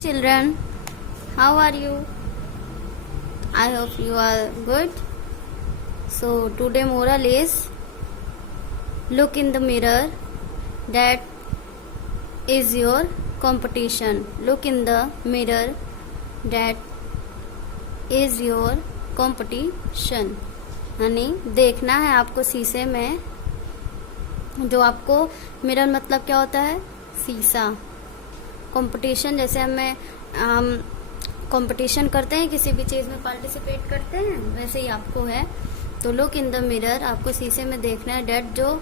Children, how are you? I hope you are good. So today moral is look in the mirror, that is your competition. Look in the mirror, that is your competition. यानी देखना है आपको शीशे में, जो आपको mirror मतलब क्या होता है, शीशा। कंपटीशन जैसे हम कंपटीशन करते हैं, किसी भी चीज़ में पार्टिसिपेट करते हैं, वैसे ही आपको है। तो लुक इन द मिरर, आपको शीशे में देखना है, डेट जो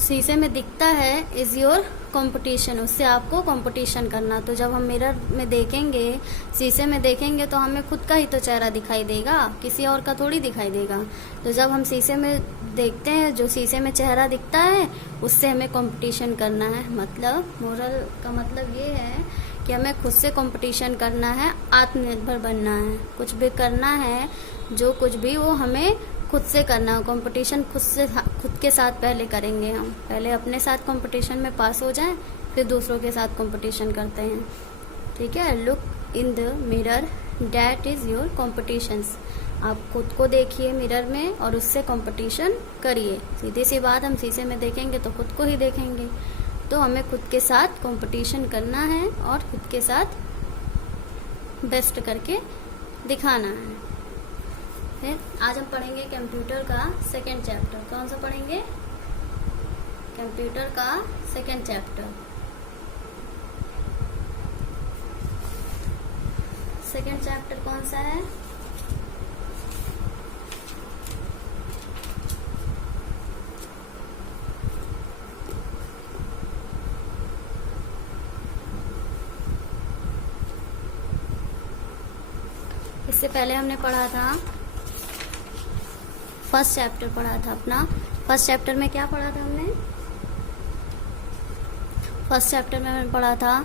शीशे में दिखता है इज योर कंपटीशन, उससे आपको कंपटीशन करना। तो जब हम मिरर में देखेंगे, शीशे में देखेंगे, तो हमें खुद का ही तो चेहरा दिखाई देगा, किसी और का थोड़ी दिखाई देगा। तो जब हम शीशे में देखते हैं, जो शीशे में चेहरा दिखता है, उससे हमें कंपटीशन करना है। मतलब मोरल का मतलब ये है कि हमें खुद से कंपटीशन करना है, आत्मनिर्भर बनना है। कुछ भी करना है, जो कुछ भी, वो हमें खुद से करना है। कंपटीशन खुद के साथ पहले करेंगे हम, पहले अपने साथ कंपटीशन में पास हो जाएं, फिर दूसरों के साथ कंपटीशन करते हैं। ठीक है, look in the mirror, that is your competitions. आप खुद को देखिए मिरर में और उससे कंपटीशन करिए। सीधी सी बात, हम शीशे में देखेंगे तो खुद को ही देखेंगे। तो हमें खुद के साथ कंपटीशन करना है और खुद के साथ बेस्ट करके दिखाना है। फिर आज हम पढ़ेंगे कंप्यूटर का सेकंड चैप्टर। कौन सा पढ़ेंगे? कंप्यूटर का सेकंड चैप्टर। सेकंड चैप्टर कौन सा है? इससे पहले हमने पढ़ा था, फर्स्ट चैप्टर पढ़ा था अपना। फर्स्ट चैप्टर में क्या पढ़ा था हमने? फर्स्ट चैप्टर में हमने पढ़ा था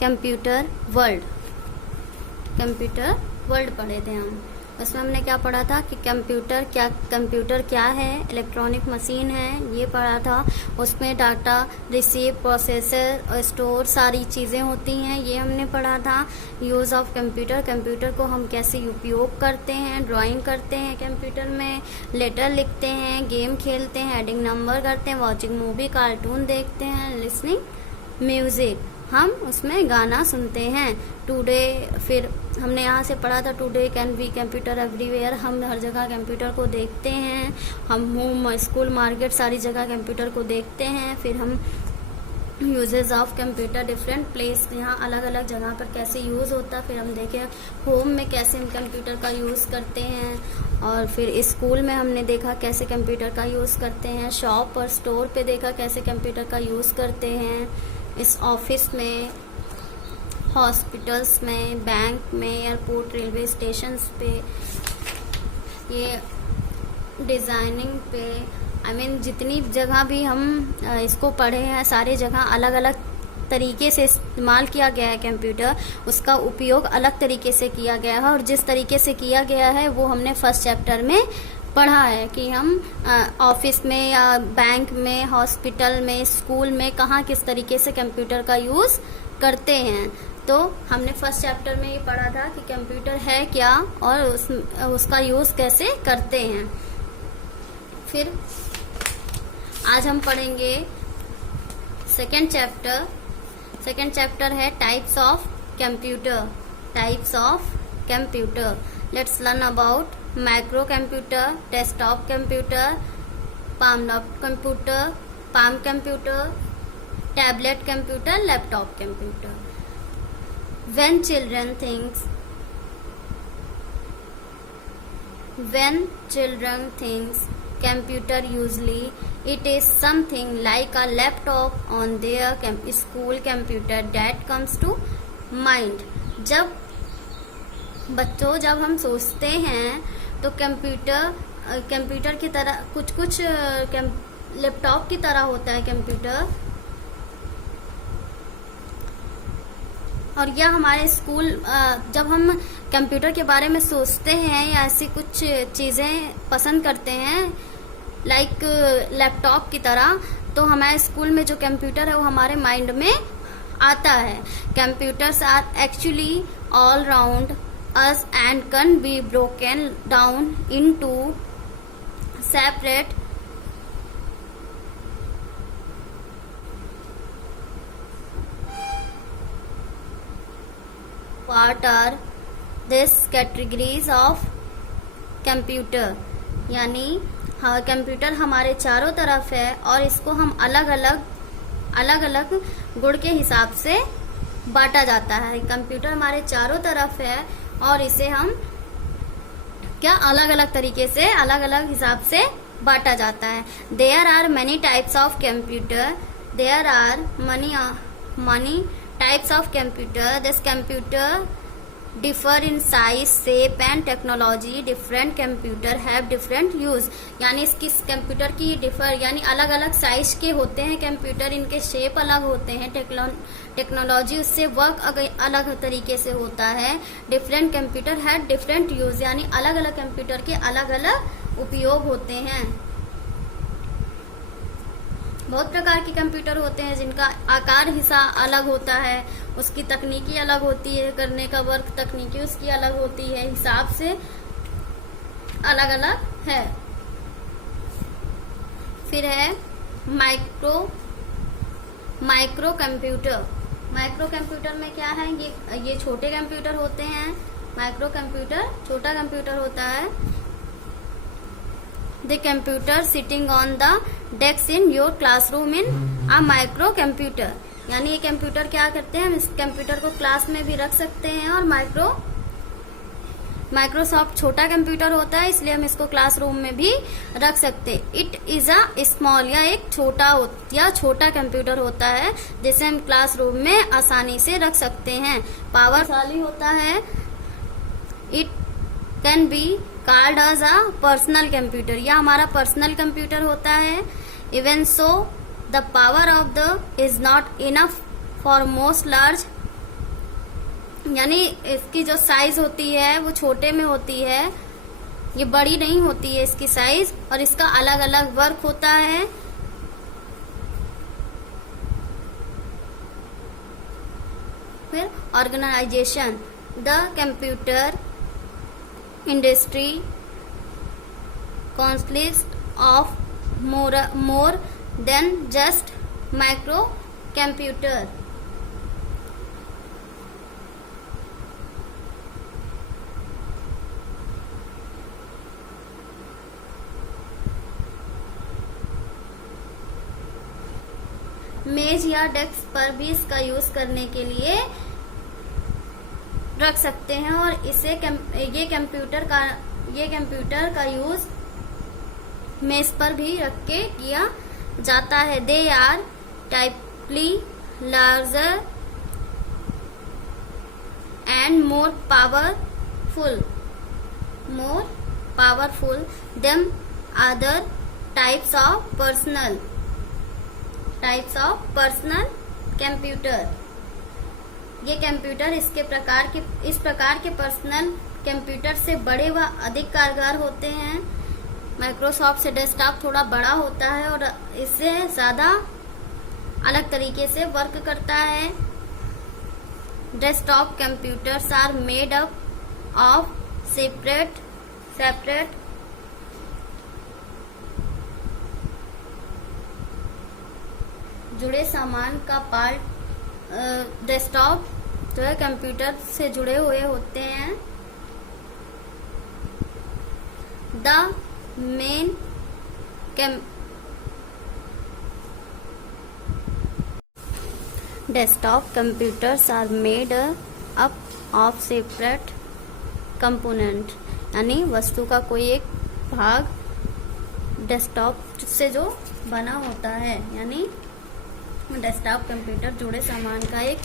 कंप्यूटर वर्ल्ड। कंप्यूटर वर्ल्ड पढ़े थे हम। उसमें हमने क्या पढ़ा था कि कंप्यूटर क्या है, इलेक्ट्रॉनिक मशीन है, ये पढ़ा था। उसमें डाटा रिसीव, प्रोसेसर और स्टोर सारी चीज़ें होती हैं, ये हमने पढ़ा था। यूज़ ऑफ कंप्यूटर को हम कैसे उपयोग करते हैं, ड्राइंग करते हैं कंप्यूटर में, लेटर लिखते हैं, गेम खेलते हैं, एडिंग नंबर करते हैं, वॉचिंग मूवी, कार्टून देखते हैं, लिसनिंग म्यूजिक, हम उसमें गाना सुनते हैं। टुडे, फिर हमने यहाँ से पढ़ा था today can be computer everywhere, हम हर जगह कंप्यूटर को देखते हैं। हम होम, स्कूल, मार्केट, सारी जगह कंप्यूटर को देखते हैं। फिर हम uses of computer, different place, यहाँ अलग अलग जगह पर कैसे यूज़ होता है। फिर हम देखे होम में कैसे हम कंप्यूटर का यूज़ करते हैं, और फिर स्कूल में हमने देखा कैसे कंप्यूटर का यूज़ करते हैं। शॉप और स्टोर पे देखा कैसे कंप्यूटर का यूज़ करते हैं। इस ऑफिस में, हॉस्पिटल्स में, बैंक में, एयरपोर्ट, रेलवे स्टेशंस पे, ये डिज़ाइनिंग पे, जितनी जगह भी हम इसको पढ़े हैं, सारी जगह अलग अलग तरीके से इस्तेमाल किया गया है कंप्यूटर। उसका उपयोग अलग तरीके से किया गया है, और जिस तरीके से किया गया है वो हमने फर्स्ट चैप्टर में पढ़ा है कि हम ऑफिस में या बैंक में, हॉस्पिटल में, स्कूल में कहाँ किस तरीके से कंप्यूटर का यूज़ करते हैं। तो हमने फर्स्ट चैप्टर में ये पढ़ा था कि कंप्यूटर है क्या और उसका यूज़ कैसे करते हैं। फिर आज हम पढ़ेंगे सेकंड चैप्टर। सेकंड चैप्टर है types of computer. Types of computer. Let's learn about micro computer, desktop computer, palm computer, palm computer, tablet computer, laptop computer. When children thinks computer, usually it is something like a laptop on their school computer that comes to mind. जब हम सोचते हैं तो computer की तरह कुछ laptop की तरह होता है कंप्यूटर, और यह हमारे स्कूल, जब हम कंप्यूटर के बारे में सोचते हैं या ऐसी कुछ चीज़ें पसंद करते हैं लाइक लैपटॉप की तरह, तो हमारे स्कूल में जो कंप्यूटर है वो हमारे माइंड में आता है। Computers are actually all round us and can be broken down into separate part or this categories of computer. यानी हाँ, कंप्यूटर हमारे चारों तरफ है और इसको हम अलग अलग गुण के हिसाब से बांटा जाता है। कंप्यूटर हमारे चारों तरफ है और इसे हम क्या अलग अलग तरीके से अलग अलग हिसाब से बांटा जाता है। There are many types of computer. There are many types of computer. This computer differ in size, shape and technology. Different computer have different use। यानी इसकी कंप्यूटर की डिफर यानी अलग अलग साइज के होते हैं कंप्यूटर, इनके शेप अलग होते हैं, टेक्नोलॉजी उससे वर्क अलग तरीके से होता है। Different computer have different use यानी अलग अलग कंप्यूटर के अलग अलग उपयोग होते हैं। बहुत प्रकार के कंप्यूटर होते हैं जिनका आकार हिस्सा अलग होता है, उसकी तकनीकी अलग होती है, करने का वर्क तकनीकी उसकी अलग होती है, हिसाब से अलग अलग है। फिर है माइक्रो कंप्यूटर। माइक्रो कंप्यूटर में क्या है, ये छोटे कंप्यूटर होते हैं। माइक्रो कंप्यूटर छोटा कंप्यूटर होता है। The computer sitting on the desk in your classroom in a micro computer. यानी ये कंप्यूटर क्या करते हैं, हम इस कंप्यूटर को क्लास में भी रख सकते हैं और माइक्रोसॉफ्ट छोटा कंप्यूटर होता है इसलिए हम इसको क्लासरूम में भी रख सकते। इट इज अ स्मॉल या एक छोटा कंप्यूटर होता है जिसे हम क्लासरूम में आसानी से रख सकते हैं। पावरशाली होता है। It can be called as a personal computer. यह हमारा पर्सनल कंप्यूटर होता है। Even so the power of the is not enough for most large. यानी इसकी जो साइज होती है वो छोटे में होती है, ये बड़ी नहीं होती है इसकी साइज, और इसका अलग अलग वर्क होता है। फिर organisation. The computer industry consists of more than just micro computer। मेज या डेस्क पर भी इसका यूज करने के लिए रख सकते हैं और इसे ये कंप्यूटर का यूज मेज पर भी रख के किया जाता है। They are typically larger and more powerful than other types of personal computer. ये कंप्यूटर इस प्रकार के पर्सनल कंप्यूटर से बड़े व अधिक कारगर होते हैं। माइक्रोसॉफ्ट से डेस्कटॉप थोड़ा बड़ा होता है और इससे ज्यादा अलग तरीके से वर्क करता है। Desktop computers are made up of separate जुड़े सामान का पार्ट। डेस्कटॉप जो है कंप्यूटर से जुड़े हुए होते हैं। The main desktop computers are made up of separate component. यानी वस्तु का कोई एक भाग डेस्कटॉप से जो बना होता है, यानी डेस्कटॉप कंप्यूटर जुड़े सामान का एक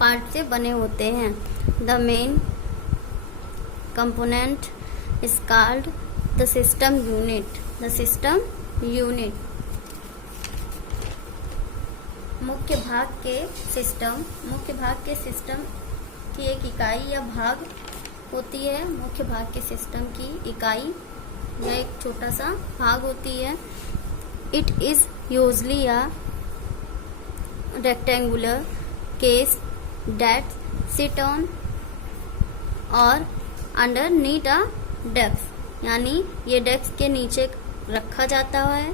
पार्ट से बने होते हैं। The main component is called the system unit. मुख्य भाग के सिस्टम की एक इकाई या भाग होती है। मुख्य भाग के सिस्टम की इकाई या एक छोटा सा भाग होती है। It is usually a rectangular case that sit on और underneath a desk, यानी ये डेस्क के नीचे रखा जाता है,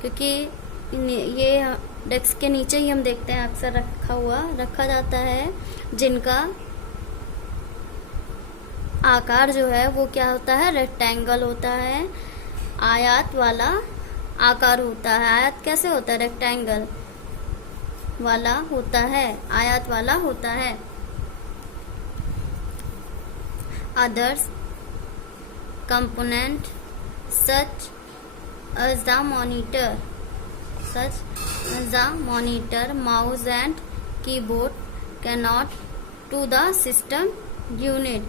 क्योंकि ये डेस्क के नीचे ही हम देखते हैं अक्सर रखा जाता है, जिनका आकार जो है वो क्या होता है, रेक्टेंगल होता है, आयत वाला आकार होता है। आयत कैसे होता है, रेक्टेंगल वाला होता है, आयत वाला होता है। Others component such as the monitor, mouse and keyboard cannot to the system unit।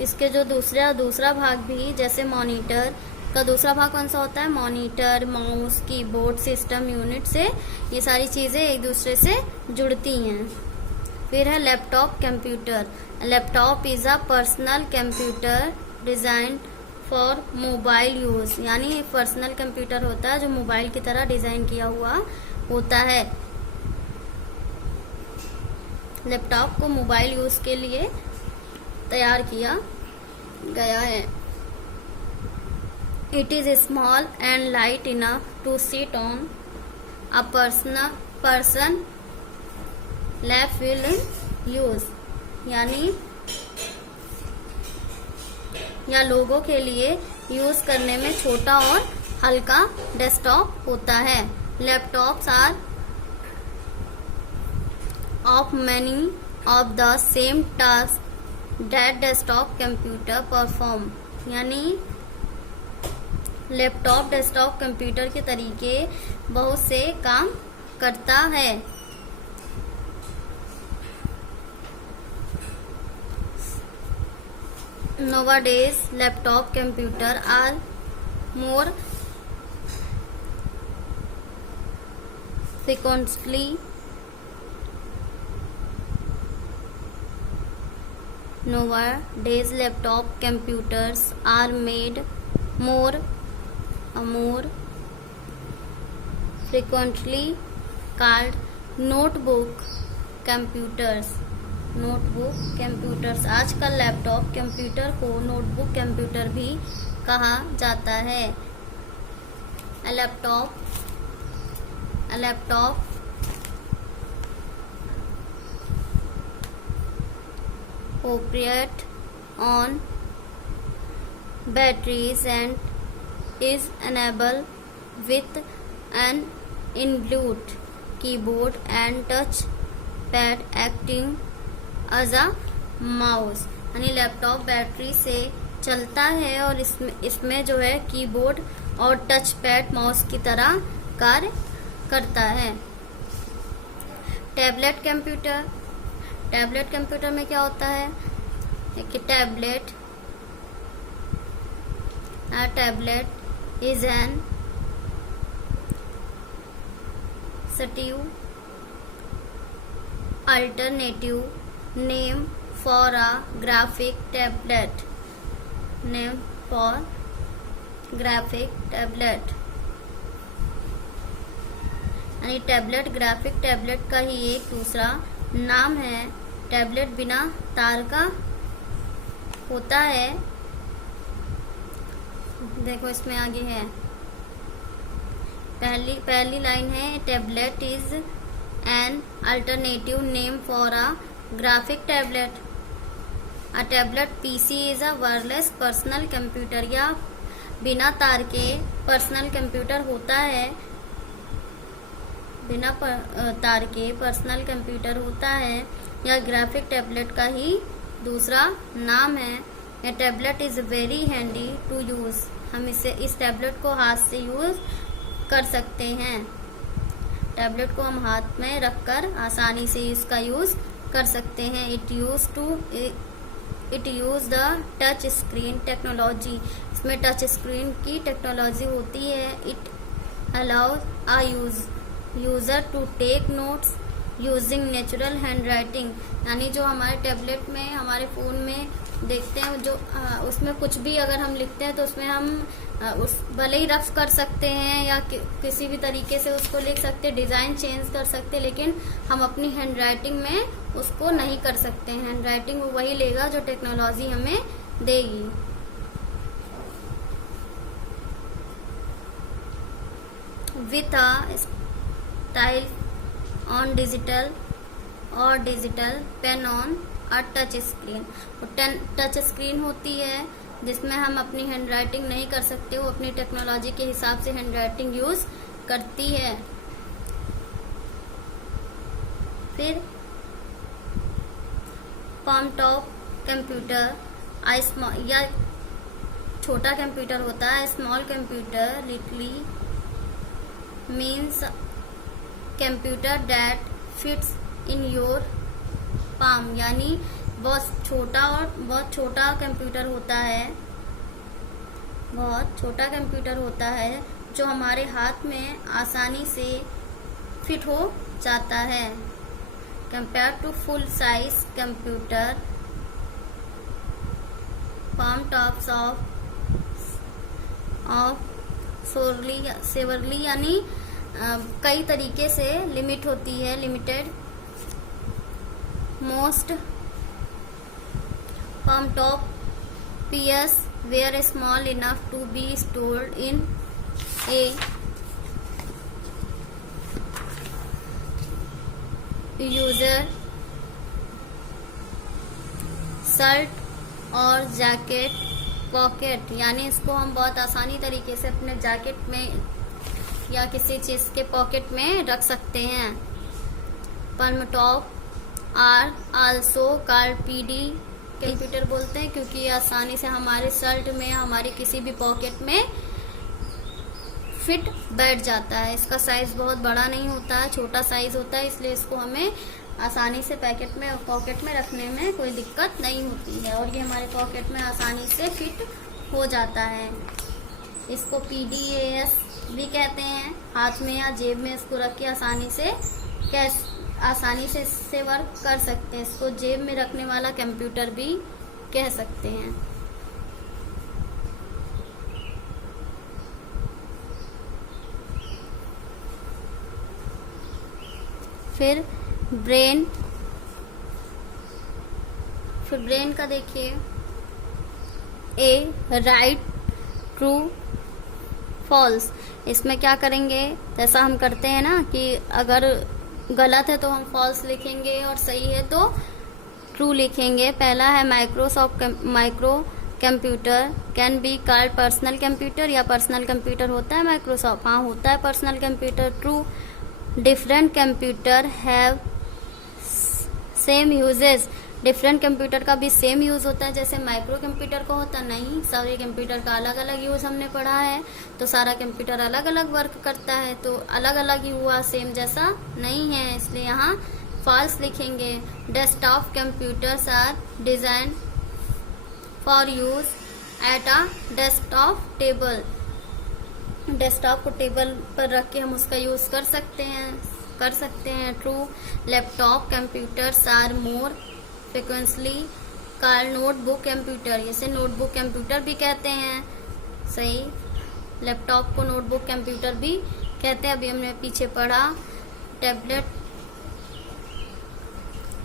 इसके जो दूसरा भाग भी, जैसे मॉनिटर का दूसरा भाग कौन सा होता है, monitor, mouse, keyboard, system unit से ये सारी चीजें एक दूसरे से जुड़ती हैं। फिर है laptop computer. Laptop is a personal computer design for mobile use, यानी पर्सनल कंप्यूटर होता है जो मोबाइल की तरह डिजाइन किया हुआ होता है। लैपटॉप को मोबाइल यूज के लिए तैयार किया गया है। It is small and light enough to sit on a person lap will use, यानी या लोगों के लिए यूज करने में छोटा और हल्का डेस्कटॉप होता है। Laptops are of many of the same task that desktop computer perform, यानी लैपटॉप डेस्कटॉप कंप्यूटर के तरीके बहुत से काम करता है। Nowadays, laptop computer are more frequently Nowadays, laptop computers are made more frequently called notebook computers। आजकल laptop computer को नोटबुक कंप्यूटर भी कहा जाता है। A laptop operates on batteries and is enabled with an inbuilt keyboard and touch pad acting as a mouse, यानी laptop battery से चलता है और इसमें जो है कीबोर्ड और टच पैड माउस की तरह कार्य करता है। टैबलेट कंप्यूटर में क्या होता है कि tablet is an alternative name for a graphic tablet। यानी टैबलेट ग्राफिक टैबलेट का ही एक दूसरा नाम है। टैबलेट बिना तार का होता है। देखो इसमें आगे है, पहली लाइन है, tablet is an alternative name for a graphic tablet. A tablet PC is a wireless personal computer, या बिना तार के पर्सनल कंप्यूटर होता है, बिना तार के पर्सनल कंप्यूटर होता है। यह ग्राफिक टैबलेट का ही दूसरा नाम है। यह tablet is very handy to use, हम इस टैबलेट को हाथ से यूज कर सकते हैं। टैबलेट को हम हाथ में रखकर आसानी से इसका यूज कर सकते हैं। It use the touch screen technology, इसमें टच स्क्रीन की टेक्नोलॉजी होती है। It allows a user to take notes using natural handwriting, यानी जो हमारे टैबलेट में, हमारे फ़ोन में देखते हैं, जो उसमें कुछ भी अगर हम लिखते हैं तो उसमें हम उस भले ही रफ कर सकते हैं या किसी भी तरीके से उसको लिख सकते हैं, डिज़ाइन चेंज कर सकते हैं, लेकिन हम अपनी हैंड राइटिंग में उसको नहीं कर सकते हैं। हैंड राइटिंग वो वही लेगा जो टेक्नोलॉजी हमें देगी। With a style on digital और digital pen on a touch screen. Touch screen होती है जिसमें हम अपनी हैंड राइटिंग नहीं कर सकते, वो अपनी टेक्नोलॉजी के हिसाब से हैंड राइटिंग यूज करती है। फिर palm top कंप्यूटर, या छोटा कंप्यूटर होता है, small computer लिटली means computer that fits in your palm, यानी बहुत छोटा कंप्यूटर होता है, बहुत छोटा कंप्यूटर होता है जो हमारे हाथ में आसानी से फिट हो जाता है। Compare to full size computer, palm tops of severely, यानी कई तरीके से लिमिट होती है, limited. Most palm top pears were small enough to be stored in a user shirt और जैकेट पॉकेट, यानी इसको हम बहुत आसानी तरीके से अपने जैकेट में या किसी चीज़ के पॉकेट में रख सकते हैं। palm top are also called PD computer बोलते हैं, क्योंकि ये आसानी से हमारे शर्ट में, हमारे किसी भी पॉकेट में फिट बैठ जाता है। इसका साइज बहुत बड़ा नहीं होता है, छोटा साइज होता है, इसलिए इसको हमें आसानी से पॉकेट में रखने में कोई दिक्कत नहीं होती है, और ये हमारे पॉकेट में आसानी से फिट हो जाता है। इसको PDAS भी कहते हैं। हाथ में या जेब में इसको रख के आसानी से इससे वर्क कर सकते हैं। इसको जेब में रखने वाला कंप्यूटर भी कह सकते हैं। फिर ब्रेन का देखिए, ए राइट ट्रू फॉल्स। इसमें क्या करेंगे, जैसा हम करते हैं ना कि अगर गलत है तो हम फॉल्स लिखेंगे और सही है तो ट्रू लिखेंगे। पहला है micro computer can be called personal computer, या पर्सनल कंप्यूटर होता है माइक्रोसॉफ्ट, हाँ होता है personal computer. True different computer have same uses, different computer का भी सेम यूज होता है जैसे माइक्रो कंप्यूटर का होता नहीं। सारे कंप्यूटर का अलग अलग यूज हमने पढ़ा है, तो सारा कंप्यूटर अलग अलग वर्क करता है, तो अलग अलग ही हुआ, सेम जैसा नहीं है, इसलिए यहाँ फॉल्स लिखेंगे। Desktop computers are design for use at a desktop table, desktop को टेबल पर रख के हम उसका यूज कर सकते हैं। True laptop computers are more frequently called notebook computer, इसे नोटबुक कंप्यूटर भी कहते हैं। सही, लैपटॉप को नोटबुक कंप्यूटर भी कहते हैं, अभी हमने पीछे पढ़ा। Tablet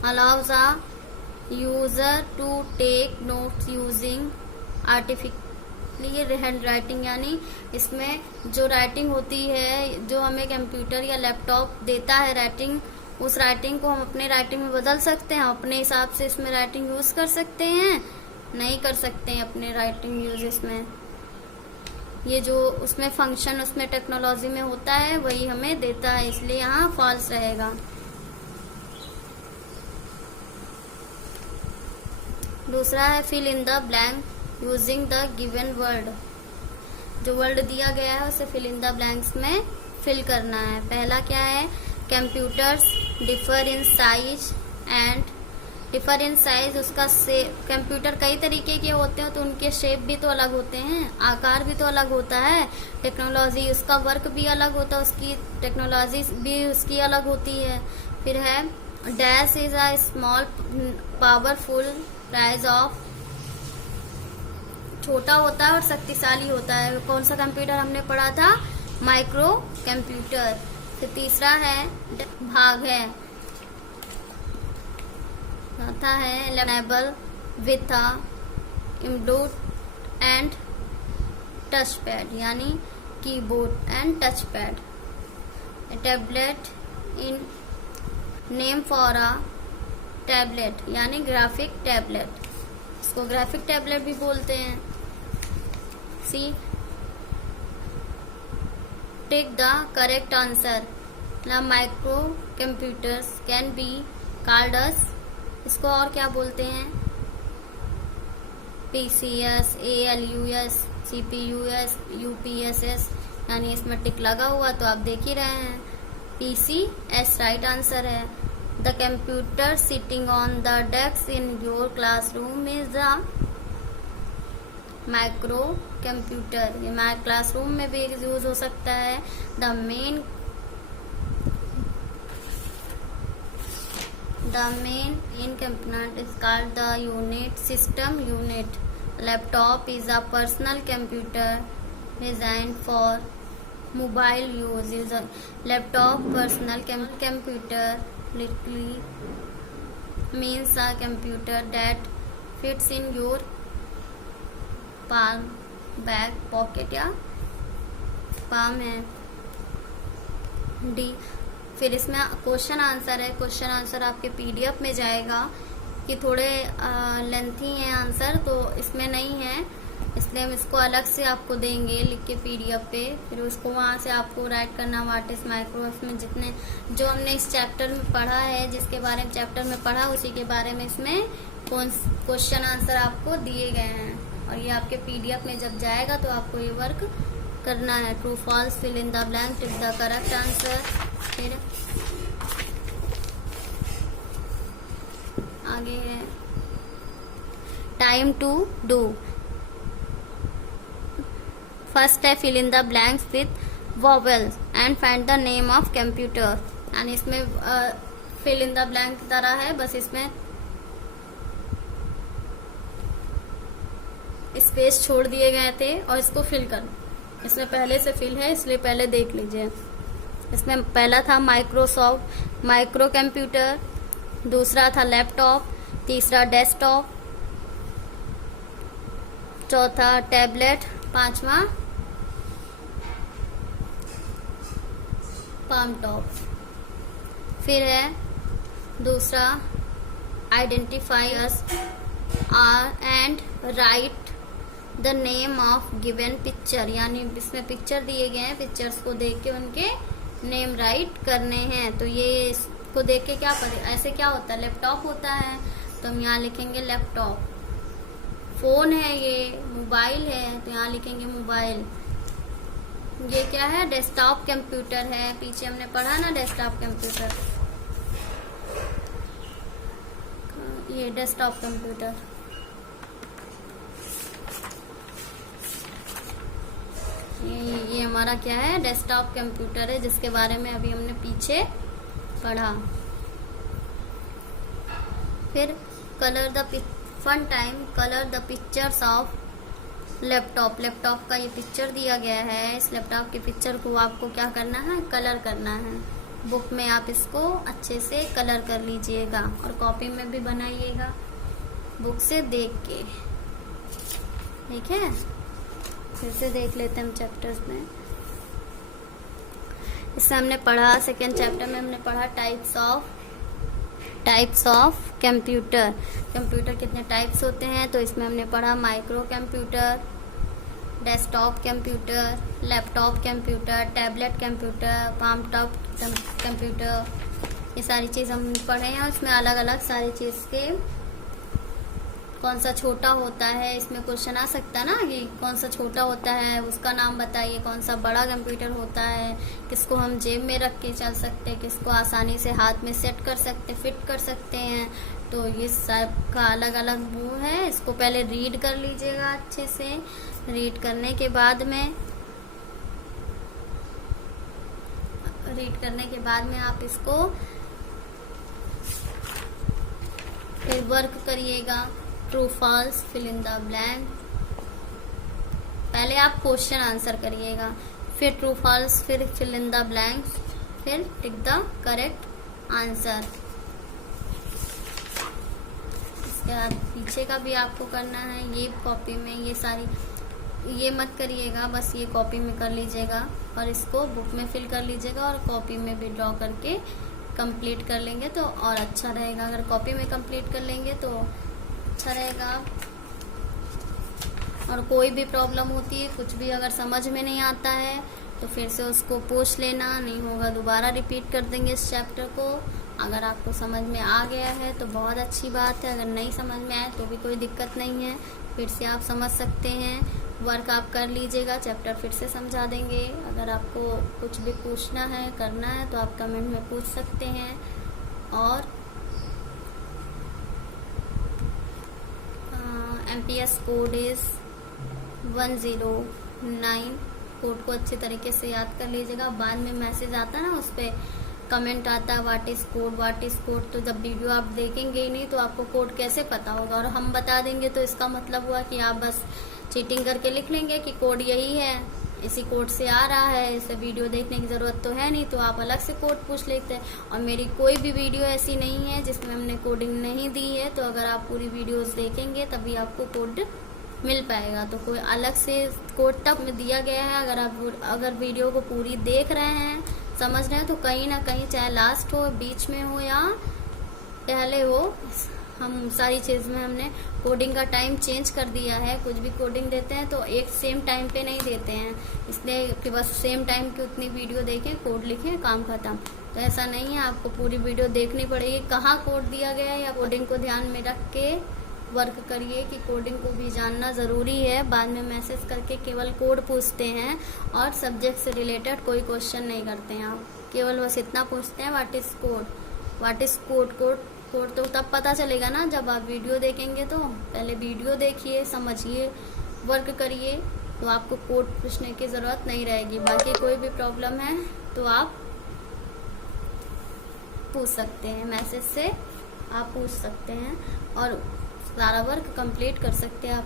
allows a user to take notes using artificial handwriting, यानी इसमें जो राइटिंग होती है, जो हमें कंप्यूटर या लैपटॉप देता है राइटिंग, उस राइटिंग को हम अपने राइटिंग में बदल सकते हैं, अपने हिसाब से इसमें राइटिंग यूज कर सकते हैं, नहीं कर सकते हैं अपने राइटिंग यूज इसमें। ये जो उसमें फंक्शन उसमें टेक्नोलॉजी में होता है वही हमें देता है, इसलिए यहाँ फॉल्स रहेगा। दूसरा है fill in the blank using the given word, जो वर्ड दिया गया है उसे फिल इन द ब्लैंक्स में फिल करना है। पहला क्या है, computers differ in size and differ in size, उसका कंप्यूटर कई तरीके के होते हैं तो उनके शेप भी तो अलग होते हैं, आकार भी तो अलग होता है। टेक्नोलॉजी उसका वर्क भी अलग होता है, उसकी टेक्नोलॉजी भी उसकी अलग होती है। फिर है dash is a small powerful rise of, छोटा होता है और शक्तिशाली होता है। कौन सा कंप्यूटर हमने पढ़ा था? Micro computer. फिर तीसरा है भाग है। चौथा है enable with a inbuilt and touch pad, यानी keyboard and touch pad. Tablet in name for a tablet, यानी ग्राफिक टैबलेट, इसको ग्राफिक टैबलेट भी बोलते हैं। C take the correct answer. The micro computers can be called as, इसको और क्या बोलते हैं? PCS, ALUS, CPUS, UPSS, यानी इसमें टिक लगा हुआ तो आप देख ही रहे हैं। PCS राइट आंसर है। The computer sitting on the desk in your classroom is the micro computer, ये हमारे क्लासरूम में भी यूज हो सकता है। The main in component is called the unit system unit. Laptop is a personal computer design for mobile use. Is laptop personal computer literally means a computer that fits in your palm, back, pocket या palm है। D. फिर इसमें question answer है। Question answer आपके PDF में जाएगा कि थोड़े लेंथी हैं आंसर, तो इसमें नहीं है, इसलिए हम इसको अलग से आपको देंगे लिख के PDF पे। फिर उसको वहाँ से आपको राइट करना व्हाट इज माइक्रो। इसमें जितने जो हमने इस चैप्टर में पढ़ा है, जिसके बारे में चैप्टर में पढ़ा, उसी के बारे में इसमें क्वेश्चन आंसर आपको दिए गए हैं। और ये आपके PDF में जब जाएगा तो आपको ये वर्क करना है। True false, fill in the blank, tick the correct answer. फिर आगे है टाइम टू डू। फर्स्ट है fill in the blanks with vowels and find the name of computer, यानी इसमें फिल इन द ब्लैंक की तरह है, बस इसमें स्पेस छोड़ दिए गए थे और इसको फिल कर, इसमें पहले से फिल है इसलिए पहले देख लीजिए। इसमें पहला था माइक्रोसॉफ्ट माइक्रो कंप्यूटर, दूसरा था लैपटॉप, तीसरा डेस्कटॉप, चौथा टैबलेट, पांचवा पाम टॉप। फिर है दूसरा identify us are and write the name of given picture, यानी इसमें पिक्चर दिए गए हैं, पिक्चर्स को देख के उनके नेम राइट करने हैं। तो ये इसको देख के क्या पढ़े, ऐसे क्या होता है, लैपटॉप होता है तो हम यहाँ लिखेंगे लैपटॉप। फोन है, ये मोबाइल है तो यहाँ लिखेंगे मोबाइल। ये क्या है, डेस्कटॉप कंप्यूटर है, पीछे हमने पढ़ा ना डेस्कटॉप कंप्यूटर, ये डेस्कटॉप कंप्यूटर। ये हमारा क्या है, डेस्कटॉप कंप्यूटर है, जिसके बारे में अभी हमने पीछे पढ़ा। फिर colour the fun time, colour the pictures of laptop. Laptop का ये पिक्चर दिया गया है, इस लैपटॉप के पिक्चर को आपको क्या करना है, कलर करना है। बुक में आप इसको अच्छे से कलर कर लीजिएगा और कॉपी में भी बनाइएगा बुक से देख के, ठीक है। फिर से देख लेते हैं हम चैप्टर्स में। इससे हमने पढ़ा, सेकेंड चैप्टर में हमने पढ़ा टाइप्स ऑफ कंप्यूटर। कंप्यूटर कितने टाइप्स होते हैं, तो इसमें हमने पढ़ा micro computer, desktop computer, laptop computer, tablet computer, palm top computer, ये सारी चीज़ हम पढ़े हैं। उसमें अलग अलग सारी चीज़ के कौन सा छोटा होता है, इसमें क्वेश्चन आ सकता है ना कि कौन सा छोटा होता है उसका नाम बताइए, कौन सा बड़ा कंप्यूटर होता है, किसको हम जेब में रख के चल सकते हैं, किसको आसानी से हाथ में सेट कर सकते, फिट कर सकते हैं। तो ये सब का अलग अलग वो है, इसको पहले रीड कर लीजिएगा अच्छे से। रीड करने के बाद में आप इसको फिर वर्क करिएगा true false fill in the blank. पहले आप क्वेश्चन आंसर करिएगा, फिर ट्रू फॉल्स, फिर फिल इन द ब्लैंक्स, फिर टिक द करेक्ट आंसर। इसके बाद पीछे का भी आपको करना है, ये कॉपी में ये सारी ये मत करिएगा, बस ये कॉपी में कर लीजिएगा और इसको बुक में फिल कर लीजिएगा और कॉपी में भी ड्रॉ करके कंप्लीट कर लेंगे तो और अच्छा रहेगा। अगर कॉपी में कंप्लीट कर लेंगे तो अच्छा रहेगा। और कोई भी प्रॉब्लम होती है, कुछ भी अगर समझ में नहीं आता है तो फिर से उसको पूछ लेना, नहीं होगा दोबारा रिपीट कर देंगे इस चैप्टर को। अगर आपको समझ में आ गया है तो बहुत अच्छी बात है, अगर नहीं समझ में आए तो भी कोई दिक्कत नहीं है, फिर से आप समझ सकते हैं। वर्क आप कर लीजिएगा, चैप्टर फिर से समझा देंगे। अगर आपको कुछ भी पूछना है, करना है तो आप कमेंट में पूछ सकते हैं। और MPS कोड इज़ 109, कोड को अच्छे तरीके से याद कर लीजिएगा। बाद में मैसेज आता है ना, उस पर कमेंट आता है व्हाट इज़ कोड, तो जब वीडियो आप देखेंगे ही नहीं तो आपको कोड कैसे पता होगा। और हम बता देंगे तो इसका मतलब हुआ कि आप बस चीटिंग करके लिख लेंगे कि कोड यही है, इसी कोड से आ रहा है, इसे वीडियो देखने की ज़रूरत तो है नहीं, तो आप अलग से कोड पूछ लेते हैं। और मेरी कोई भी वीडियो ऐसी नहीं है जिसमें हमने कोडिंग नहीं दी है, तो अगर आप पूरी वीडियोस देखेंगे तभी आपको कोड मिल पाएगा। तो कोई अलग से कोड तक में दिया गया है। अगर वीडियो को पूरी देख रहे हैं, समझ रहे हैं, तो कहीं ना कहीं चाहे लास्ट हो, बीच में हो या पहले हो, हम सारी चीज़ में हमने कोडिंग का टाइम चेंज कर दिया है। कुछ भी कोडिंग देते हैं तो एक सेम टाइम पे नहीं देते हैं, इसलिए कि बस सेम टाइम की उतनी वीडियो देखें, कोड लिखें, काम खत्म। तो ऐसा नहीं है, आपको पूरी वीडियो देखनी पड़ेगी, कहाँ कोड दिया गया है, या कोडिंग को ध्यान में रख के वर्क करिए कि कोडिंग को भी जानना ज़रूरी है। बाद में मैसेज करके केवल कोड पूछते हैं और सब्जेक्ट से रिलेटेड कोई क्वेश्चन नहीं करते हैं। आप केवल बस इतना पूछते हैं व्हाट इज़ कोड। कोड तो तब पता चलेगा ना जब आप वीडियो देखेंगे। तो पहले वीडियो देखिए, समझिए, वर्क करिए, तो आपको कोड पूछने की ज़रूरत नहीं रहेगी। बाकी कोई भी प्रॉब्लम है तो आप पूछ सकते हैं, मैसेज से आप पूछ सकते हैं और सारा वर्क कंप्लीट कर सकते हैं आप।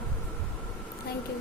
Thank you.